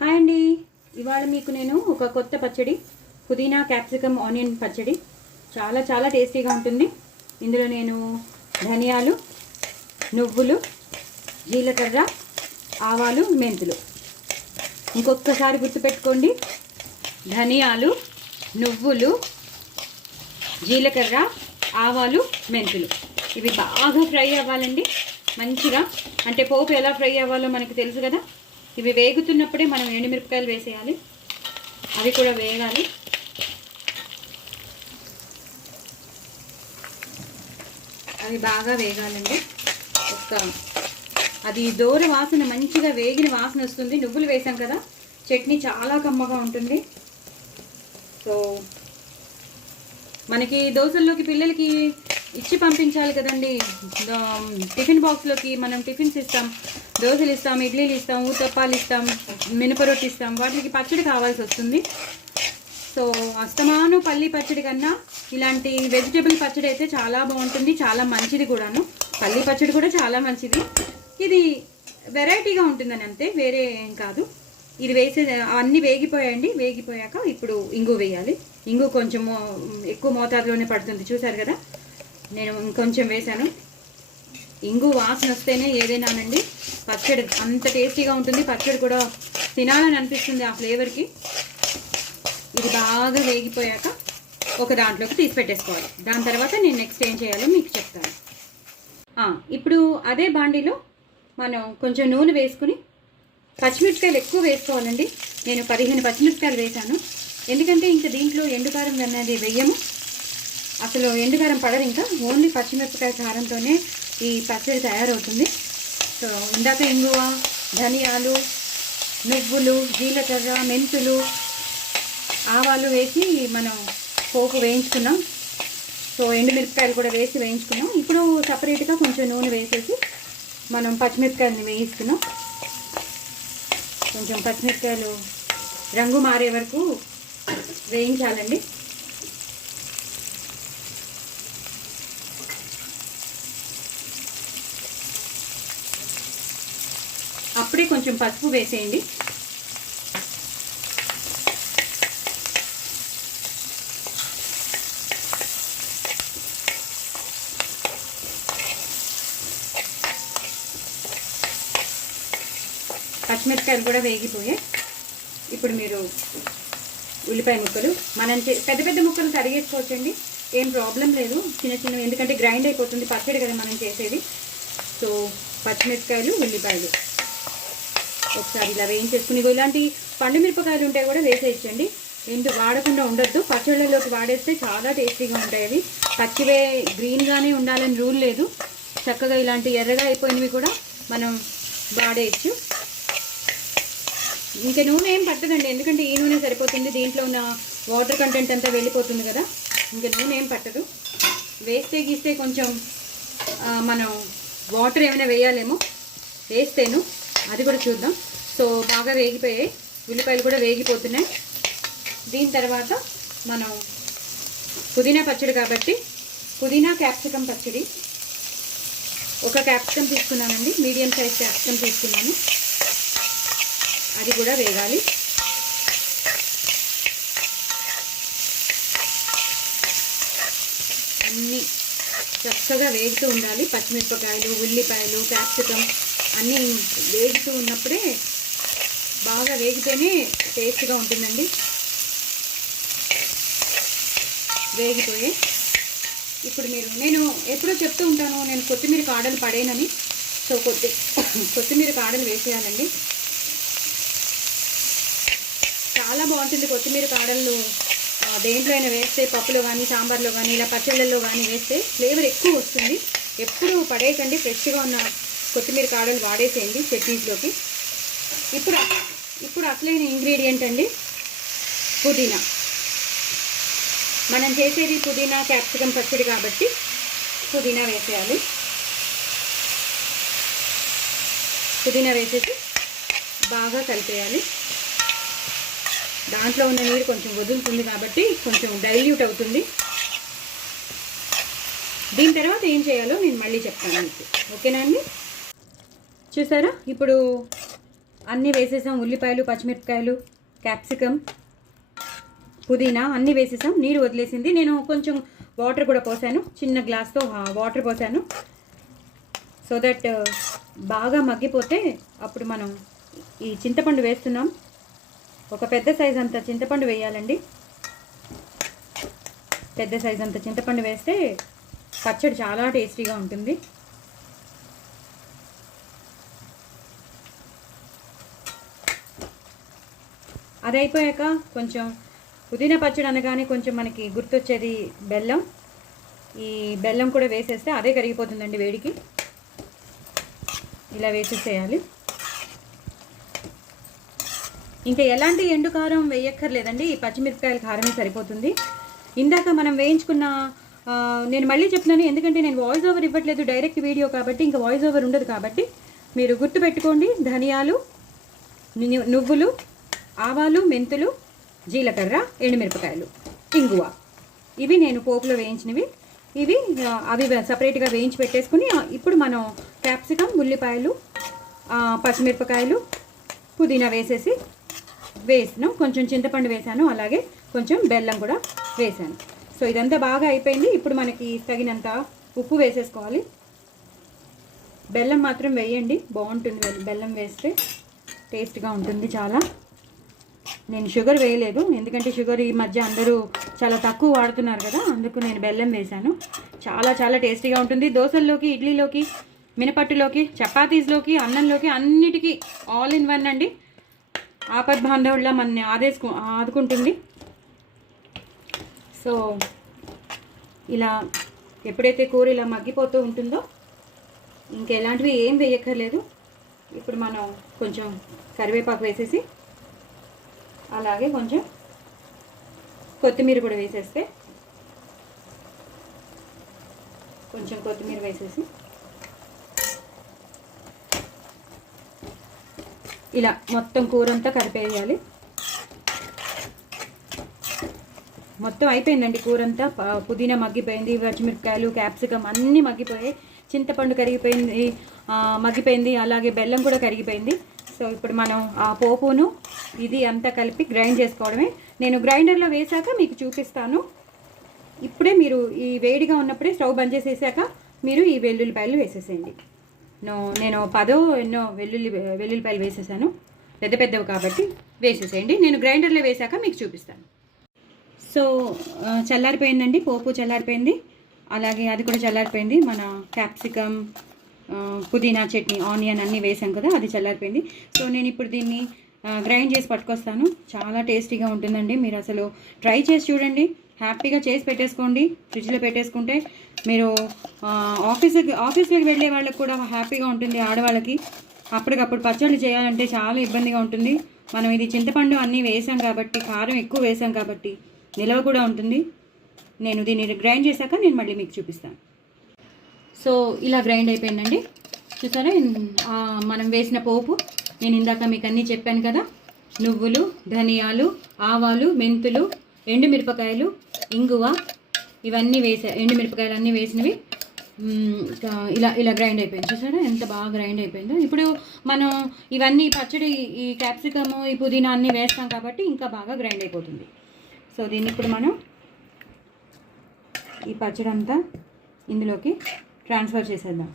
Hi అండి. ఇవాళ మీకు నేను ఒక కొత్త పచ్చడి, పుదీనా క్యాప్సికమ్ ఆనియన్ పచ్చడి, చాలా చాలా టేస్టీగా ఉంటుంది. ఇందులో నేను ధనియాలు, నువ్వులు, జీలకర్ర, ఆవాలు, మెంతులు, ఇంకొకసారి గుర్తుపెట్టుకోండి, ధనియాలు, నువ్వులు, జీలకర్ర, ఆవాలు, మెంతులు, ఇవి బాగా ఫ్రై అవ్వాలండి మంచిగా. అంటే పోపు ఎలా ఫ్రై అవ్వాలో మనకు తెలుసు కదా. ఇవి వేగుతున్నప్పుడే మనం ఎండుమిరపకాయలు వేసేయాలి, అవి కూడా వేగాలి. అవి బాగా వేగాలండి. అది దూర వాసన, మంచిగా వేగిన వాసన వస్తుంది. నువ్వులు వేసాం కదా, చట్నీ చాలా కమ్మగా ఉంటుంది. సో మనకి దోశల్లోకి పిల్లలకి ఇచ్చి పంపించాలి కదండి. టిఫిన్ బాక్స్లోకి మనం టిఫిన్స్ ఇస్తాం, దోశలు ఇస్తాం, ఇడ్లీలు ఇస్తాం, ఊతప్పాలు ఇస్తాం, మినపరొట్టి ఇస్తాం. వాటికి పచ్చడి కావాల్సి వస్తుంది. సో అస్తమాను పల్లి పచ్చడి కన్నా ఇలాంటి వెజిటేబుల్ పచ్చడి అయితే చాలా బాగుంటుంది, చాలా మంచిది కూడాను. పల్లి పచ్చడి కూడా చాలా మంచిది. ఇది వెరైటీగా ఉంటుందని అంతే, వేరే ఏం కాదు. ఇది వేసే అన్నీ వేగిపోయాయండి. వేగిపోయాక ఇప్పుడు ఇంగు వేయాలి. ఇంగు కొంచెం ఎక్కువ మోతాదులోనే పడుతుంది, చూసారు కదా. నేను ఇంకొంచెం వేసాను. ఇంగు వాసన వస్తేనే ఏదైనానండి పచ్చడి అంత టేస్టీగా ఉంటుంది. పచ్చడి కూడా తినాలని అనిపిస్తుంది ఆ ఫ్లేవర్కి. ఇది బాగా వేగిపోయాక ఒక దాంట్లోకి తీసి పెట్టేసుకోవాలి. దాని తర్వాత నేను నెక్స్ట్ ఏం చేయాలో మీకు చెప్తాను. ఇప్పుడు అదే బాండీలో మనం కొంచెం నూనె వేసుకుని, పచ్చిమిరపకాయలు ఎక్కువ వేసుకోవాలండి. నేను 15 పచ్చిమిరపకాయలు వేసాను. ఎందుకంటే ఇంకా దీంట్లో ఎండుకారం అనేది వెయ్యము, అసలు ఎండుకారం పడదు. ఇంకా ఓన్లీ పచ్చిమిరపకాయ కారంతోనే ఈ పచ్చడి తయారవుతుంది. సో ఇందాక ఇంగువ, ధనియాలు, నువ్వులు, జీలకర్ర, మెంతులు, ఆవాలు వేసి మనం పోపు వేయించుకున్నాం. సో ఎండుమిరపకాయలు కూడా వేసి వేయించుకున్నాం. ఇప్పుడు సపరేట్గా కొంచెం నూనె వేసేసి మనం పచ్చిమిరపకాయలని వేయిస్తున్నాం. కొంచెం పచ్చిమిరపకాయలు రంగు మారే వరకు వేయించాలండి. అప్పుడే కొంచెం పసుపు వేసేయండి. పచ్చిమిరపకాయలు కూడా వేగిపోయాయి. ఇప్పుడు మీరు ఉల్లిపాయ ముక్కలు, మనం పెద్ద పెద్ద ముక్కలు తరిగేసుకోవచ్చండి, ఏం ప్రాబ్లం లేదు. చిన్న చిన్నవి, ఎందుకంటే గ్రైండ్ అయిపోతుంది పచ్చడి కదా మనం చేసేది. సో పచ్చిమిరపకాయలు, ఉల్లిపాయలు ఒకసారి ఇలా వేయించేసుకుని, ఇలాంటి పండు మిరపకాయలు ఉంటే కూడా వేసేయచ్చండి. ఎండు వాడకుండా ఉండొద్దు. పచ్చళ్ళలోకి వాడేస్తే చాలా టేస్టీగా ఉంటాయి అవి. పచ్చివే గ్రీన్గానే ఉండాలని రూల్ లేదు. చక్కగా ఇలాంటి ఎర్రగా అయిపోయినవి కూడా మనం వాడేయచ్చు. ఇంకా నూనె ఏం పట్టదండి, ఎందుకంటే ఈ నూనె సరిపోతుంది. దీంట్లో ఉన్న వాటర్ కంటెంట్ అంతా వెళ్ళిపోతుంది కదా, ఇంకా నూనె ఏం పట్టదు. వేస్తే గీస్తే కొంచెం మనం వాటర్ ఏమైనా వేయాలేమో, వేస్తేను అది కూడా చూద్దాం. సో బాగా వేగిపోయాయి, ఉల్లిపాయలు కూడా వేగిపోతున్నాయి. దీని తర్వాత మనం పుదీనా పచ్చడి కాబట్టి పుదీనా క్యాప్సికమ్ పచ్చడి, ఒక క్యాప్సికమ్ తీసుకున్నానండి, మీడియం సైజ్ క్యాప్సికమ్ తీసుకున్నాను. అది కూడా వేగాలి. అన్నీ చక్కగా వేగుతూ ఉండాలి. పచ్చిమిరపకాయలు, ఉల్లిపాయలు, క్యాప్సికమ్ అన్నీ వేగుతూ ఉన్నప్పుడే, బాగా వేగితేనే టేస్ట్గా ఉంటుందండి. వేగిపోయే ఇప్పుడు నేను ఎప్పుడో చెప్తూ ఉంటాను, నేను కొత్తిమీర కాడలు పడేనని. సో కొత్తిమీర కాడలు వేసేయాలండి. చాలా బాగుంటుంది కొత్తిమీర కాడలు. దేంట్లో అయినా వేస్తే, పప్పులో కానీ, సాంబార్లో కానీ, ఇలా పచ్చళ్ళల్లో కానీ వేస్తే ఫ్లేవర్ ఎక్కువ వస్తుంది. ఎప్పుడు పడేయకండి, ఫ్రెష్గా ఉన్న కొత్తిమీర కాడలు వాడేసేయండి చట్నీస్లోకి. ఇప్పుడు అసలైన ఇంగ్రీడియంట్ అండి పుదీనా. మనం చేసేది పుదీనా క్యాప్సికమ్ పచ్చడి కాబట్టి పుదీనా వేసేయాలి. పుదీనా వేసేసి బాగా కలిపేయాలి. దాంట్లో ఉన్న నీరు కొంచెం వదులుతుంది కాబట్టి కొంచెం డైల్యూట్ అవుతుంది. దీని తర్వాత ఏం చేయాలో నేను మళ్ళీ చెప్తాను మీకు, ఓకేనా అండి. చూసారా, ఇప్పుడు అన్నీ వేసేసాం. ఉల్లిపాయలు, పచ్చిమిరపకాయలు, క్యాప్సికమ్, పుదీనా అన్నీ వేసేసాం. నీరు వదిలేసింది. నేను కొంచెం వాటర్ కూడా పోసాను, చిన్న గ్లాస్తో వాటర్ పోసాను. సో దట్ బాగా మగ్గిపోతే అప్పుడు మనం ఈ చింతపండు వేస్తున్నాం. ఒక పెద్ద సైజ్ అంత చింతపండు వేయాలండి. పెద్ద సైజ్ అంత చింతపండు వేస్తే పచ్చడి చాలా టేస్టీగా ఉంటుంది. అది అయిపోయాక కొంచెం పుదీనా పచ్చడి అనగానే కొంచెం మనకి గుర్తొచ్చేది బెల్లం. ఈ బెల్లం కూడా వేసేస్తే అదే కరిగిపోతుందండి వేడికి. ఇలా వేసేసేయాలి. ఇంకా ఎలాంటి ఎండు కారం వేయక్కర్లేదండి. ఈ పచ్చిమిరపకాయల కారమే సరిపోతుంది. ఇందాక మనం వేయించుకున్న, నేను మళ్ళీ చెప్తున్నాను ఎందుకంటే నేను వాయిస్ ఓవర్ ఇవ్వట్లేదు, డైరెక్ట్ వీడియో కాబట్టి ఇంకా వాయిస్ ఓవర్ ఉండదు. కాబట్టి మీరు గుర్తుపెట్టుకోండి. ధనియాలు, నువ్వులు, ఆవాలు, మెంతులు, జీలకర్ర, ఎండుమిరపకాయలు, ఇంగువ, ఇవి నేను పోపులో వేయించినవి. ఇవి అవి సపరేట్గా వేయించి పెట్టేసుకుని ఇప్పుడు మనం క్యాప్సికమ్, ఉల్లిపాయలు, పచ్చిమిరపకాయలు, పుదీనా వేసాను. కొంచెం చింతపండు వేసాను, అలాగే కొంచెం బెల్లం కూడా వేసాను. సో ఇదంతా బాగా అయిపోయింది. ఇప్పుడు మనకి తగినంత ఉప్పు వేసేసుకోవాలి. బెల్లం మాత్రం వేయండి, బాగుంటుంది. బెల్లం వేస్తే టేస్ట్గా ఉంటుంది చాలా. నేను షుగర్ వేయలేదు, ఎందుకంటే షుగర్ ఈ మధ్య అందరూ చాలా తక్కువ వాడుతున్నారు కదా, అందుకు నేను బెల్లం వేశాను. చాలా చాలా టేస్టీగా ఉంటుంది. దోశల్లోకి, ఇడ్లీలోకి, మినపట్టులోకి, చపాతీస్లోకి, అన్నంలోకి, అన్నిటికీ ఆల్ ఇన్ వన్ అండి. ఆపద్ బాంధవుల్లా మనని ఆదుకుంటుంది. సో ఇలా ఎప్పుడైతే కూర ఇలా మగ్గిపోతూ ఉంటుందో ఇంకెలాంటివి ఏం వేయక్కర్లేదు. ఇప్పుడు మనం కొంచెం కరివేపాకు వేసేసి అలాగే కొంచెం కొత్తిమీర కూడా వేసేస్తే, కొంచెం కొత్తిమీర వేసేసి ఇలా మొత్తం కూర అంతా కలిపేయాలి. మొత్తం అయిపోయిందండి కూర అంతా. పుదీనా మగ్గిపోయింది, పచ్చిమిరపకాయలు, క్యాప్సికమ్ అన్నీ మగ్గిపోయాయి, చింతపండు కరిగిపోయింది, మగ్గిపోయింది, అలాగే బెల్లం కూడా కరిగిపోయింది. సో ఇప్పుడు మనం ఆ పోపును ఇది అంతా కలిపి గ్రైండ్ చేసుకోవడమే. నేను గ్రైండర్లో వేసాక మీకు చూపిస్తాను. ఇప్పుడే మీరు ఈ వేడిగా ఉన్నప్పుడే స్టవ్ బంద్ చేసేసాక మీరు ఈ వెల్లుల్లిపాయలు వేసేసేయండి. నేను 10 ఎన్నో వెల్లుల్లిపాయలు వేసేసాను, పెద్ద పెద్దవి కాబట్టి వేసేసేయండి. నేను గ్రైండర్లో వేసాక మీకు చూపిస్తాను. సో చల్లారిపోయిందండి, పోపు చల్లారిపోయింది, అలాగే అది కూడా చల్లారిపోయింది. మన క్యాప్సికమ్, పుదీనా చట్నీ, ఆనియన్ అన్నీ వేసాం కదా, అది చల్లారిపోయింది. సో నేను ఇప్పుడు దీన్ని గ్రైండ్ చేసి పట్టుకొస్తాను. చాలా టేస్టీగా ఉంటుందండి. మీరు అసలు ట్రై చేసి చూడండి. హ్యాపీగా చేసి పెట్టేసుకోండి, ఫ్రిడ్జ్లో పెట్టేసుకుంటే మీరు ఆఫీస్లోకి వెళ్ళే వాళ్ళకి కూడా హ్యాపీగా ఉంటుంది. ఆడవాళ్ళకి అప్పటికప్పుడు పచ్చళ్ళు చేయాలంటే చాలా ఇబ్బందిగా ఉంటుంది. మనం ఇది చింతపండు అన్నీ వేసాం కాబట్టి, కారం ఎక్కువ వేసాం కాబట్టి నిలవ కూడా ఉంటుంది. నేను దీన్ని గ్రైండ్ చేశాక నేను మళ్ళీ మీకు చూపిస్తాను. సో ఇలా గ్రైండ్ అయిపోయిందండి. చూసారా మనం వేసిన పోపు. నేను ఇందాక మీకు అన్నీ చెప్పాను కదా, నువ్వులు, ధనియాలు, ఆవాలు, మెంతులు, ఎండుమిరపకాయలు, ఇంగువ, ఇవన్నీ ఎండుమిరపకాయలు అన్నీ వేసినవి ఇలా గ్రైండ్ అయిపోయింది. చూసారా ఎంత బాగా గ్రైండ్ అయిపోయిందో. ఇప్పుడు మనం ఇవన్నీ పచ్చడి, ఈ క్యాప్సికము, ఈ పుదీనా అన్నీ వేస్తాం కాబట్టి ఇంకా బాగా గ్రైండ్ అయిపోతుంది. సో దీన్ని ఇప్పుడు మనం ఈ పచ్చడి అంతా ఇందులోకి ట్రాన్స్ఫర్ చేసేద్దాం.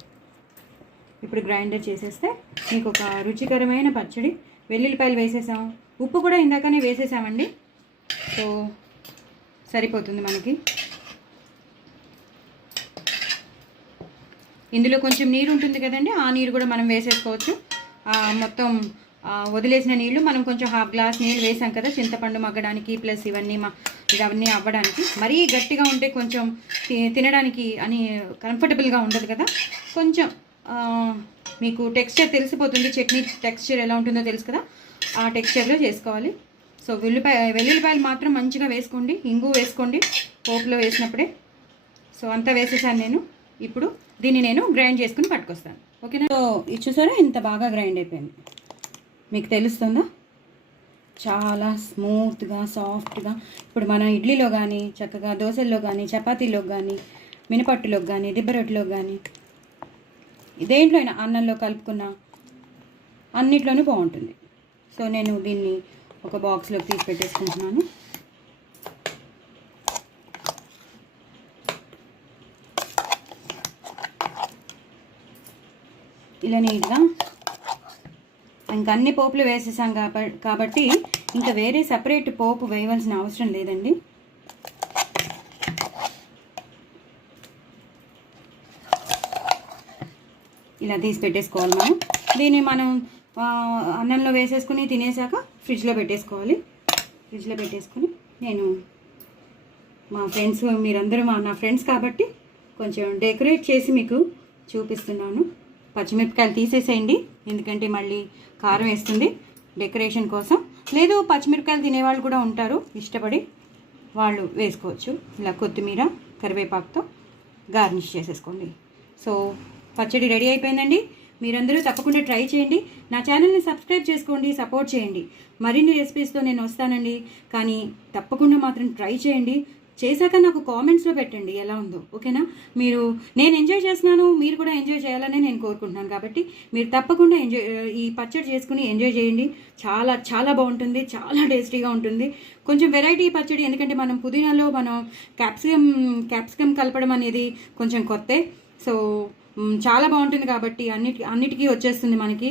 ఇప్పుడు గ్రైండర్ చేసేస్తే మీకు ఒక రుచికరమైన పచ్చడి. వెల్లుల్లిపాయలు వేసేసాం, ఉప్పు కూడా ఇందాకనే వేసేసామండి. సో సరిపోతుంది మనకి. ఇందులో కొంచెం నీరు ఉంటుంది కదండి, ఆ నీరు కూడా మనం వేసేసుకోవచ్చు. మొత్తం వదిలేసిన నీళ్ళు మనం కొంచెం 1/2 గ్లాస్ నీళ్ళు వేసాం కదా, చింతపండు మగ్గడానికి ప్లస్ ఇవన్నీ అవ్వడానికి. మరీ గట్టిగా ఉంటే కొంచెం తినడానికి అని కంఫర్టబుల్గా ఉండదు కదా. కొంచెం మీకు టెక్స్చర్ తెలిసిపోతుంది, చట్నీ టెక్స్చర్ ఎలా ఉంటుందో తెలుసు కదా, ఆ టెక్స్చర్లో చేసుకోవాలి. సో వెల్లుల్లిపాయలు మాత్రం మంచిగా వేసుకోండి, ఇంగు వేసుకోండి పోపులో వేసినప్పుడే. సో అంతా వేసేసాను నేను. ఇప్పుడు దీన్ని నేను గ్రైండ్ చేసుకుని పట్టుకొస్తాను, ఓకేనా. సో ఇది చూసారా ఎంత బాగా గ్రైండ్ అయిపోయింది, మీకు తెలుస్తుందా? చాలా స్మూత్గా, సాఫ్ట్గా. ఇప్పుడు మన ఇడ్లీలో కానీ, చక్కగా దోశల్లో కానీ, చపాతీలోకి కానీ, మినపట్టులోకి కానీ, దిబ్బరొట్టులోకి కానీ, దేంట్లో అయినా అన్నంలో కలుపుకున్న అన్నిట్లోనూ బాగుంటుంది. సో నేను దీన్ని ఒక బాక్స్లోకి తీసి పెట్టేసుకుంటున్నాను. ఇలా నీట్గా ఇంకా అన్ని పోపులు వేసేసాం కాబట్టి ఇంకా వేరే సపరేట్ పోపు వేయవలసిన అవసరం లేదండి. ఇలా తీసి పెట్టేసుకోవాలి. దీన్ని మనం అన్నంలో వేసేసుకుని తినేసాక ఫ్రిడ్జ్లో పెట్టేసుకోవాలి. ఫ్రిడ్జ్లో పెట్టేసుకుని నేను మా ఫ్రెండ్స్, మీరందరూ నా ఫ్రెండ్స్ కాబట్టి కొంచెం డెకరేట్ చేసి మీకు చూపిస్తున్నాను. పచ్చిమిరపకాయలు తీసేసేయండి, ఎందుకంటే మళ్ళీ కారం వేస్తుంది డెకరేషన్ కోసం. లేదు పచ్చిమిరపకాయలు తినేవాళ్ళు కూడా ఉంటారు, ఇష్టపడి వాళ్ళు వేసుకోవచ్చు. ఇలా కొత్తిమీర కరివేపాకుతో గార్నిష్ చేసేసుకోండి. సో పచ్చడి రెడీ అయిపోయిందండి. మీరందరూ తప్పకుండా ట్రై చేయండి. నా ఛానల్ని సబ్స్క్రైబ్ చేసుకోండి, సపోర్ట్ చేయండి. మరిన్ని రెసిపీస్తో నేను వస్తానండి. కానీ తప్పకుండా మాత్రం ట్రై చేయండి. చేశాక నాకు కామెంట్స్లో పెట్టండి ఎలా ఉందో, ఓకేనా? నేను ఎంజాయ్ చేస్తున్నాను, మీరు కూడా ఎంజాయ్ చేయాలని నేను కోరుకుంటున్నాను. కాబట్టి మీరు తప్పకుండా ఈ పచ్చడి చేసుకుని ఎంజాయ్ చేయండి. చాలా చాలా బాగుంటుంది, చాలా టేస్టీగా ఉంటుంది. కొంచెం వెరైటీ పచ్చడి, ఎందుకంటే మనం పుదీనాలో క్యాప్సికమ్ కలపడం అనేది కొంచెం కొత్తే. సో చాలా బాగుంటుంది కాబట్టి అన్నిటికీ వచ్చేస్తుంది మనకి,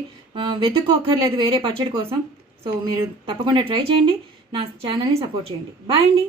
వెతుక్కోక్కర్లేదు వేరే పచ్చడి కోసం. సో మీరు తప్పకుండా ట్రై చేయండి, నా ఛానల్ని సపోర్ట్ చేయండి. బాయ్ అండి.